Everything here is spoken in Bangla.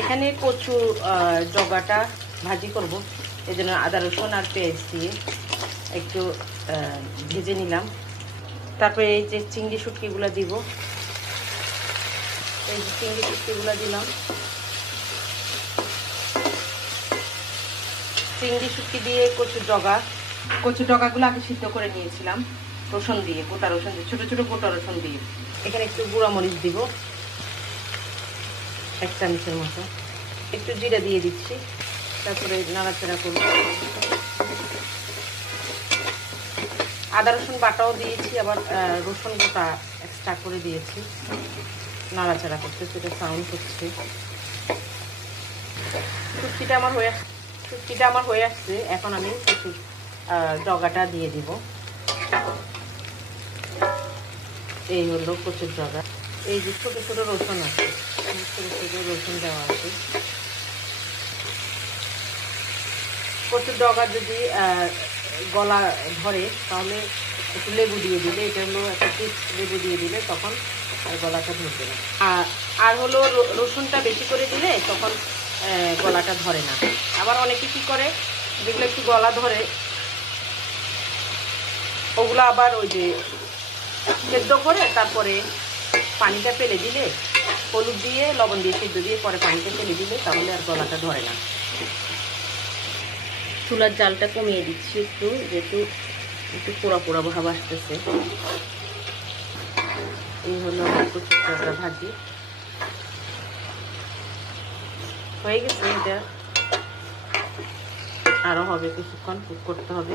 এখানে কচু জগাটা ভাজি করব। এই জন্য আদা, রসুন আর পেঁয়াজ দিয়ে একটু ভেজে নিলাম। তারপরে এই যে চিংড়ি শুটকিগুলো দিব। এই যে চিংড়ি শুটকিগুলো দিলাম। চিংড়ি শুটকি দিয়ে কচু ডগা। কচু ডগাগুলো আগে সিদ্ধ করে নিয়েছিলাম। রসুন দিয়ে, গোটা রসুন দিয়ে, ছোটো ছোটো গোটা রসুন দিয়ে। এখানে একটু গুঁড়া মরিচ দিব। এক চামচের মতো। একটু জিরা দিয়ে দিচ্ছি, তারপরে নাড়াচাড়া করব। আদা, রসুন বাটাও দিয়েছি, আবার রসুন গোটা এক্সট্রা করে দিয়েছি। নাড়াচাড়া করতে, সেটা সাউন্ড করছে। শুটকিটা আমার হয়ে আস- শুটকিটা আমার হয়ে আসছে। এখন আমি কিছু জগাটা দিয়ে দিব। এই হলো কচুর জগা। এই যে ছোটো ছোটো রসুন আছে। ছোটো ছোটো রসুন দেওয়া আছে। কচুর ডগা যদি গলা ধরে, তাহলে একটু লেবু দিয়ে দিলে, এটা হলো একটা পিস লেবু দিয়ে দিলে তখন আর গলাটা ধরবে না। আর আর হলো রসুনটা বেশি করে দিলে তখন গলাটা ধরে না। আবার অনেকে কি করে, যেগুলো একটু গলা ধরে, ওগুলো আবার ওই যে সেদ্ধ করে তারপরে পানিটা ফেলে দিলে, হলুদ দিয়ে, লবণ দিয়ে, সিদ্ধ দিয়ে পরে পানিটা ফেলে দিলে তাহলে আর গলাটা ধরে না। চুলার জালটা কমিয়ে দিচ্ছি একটু, যেহেতু একটু পোড়া পোড়া ভাব আসতেছে। এই হলো কচুর ভাজি। হয়ে গেছে এটা। আরও হবে কিছুক্ষণ কুক করতে হবে।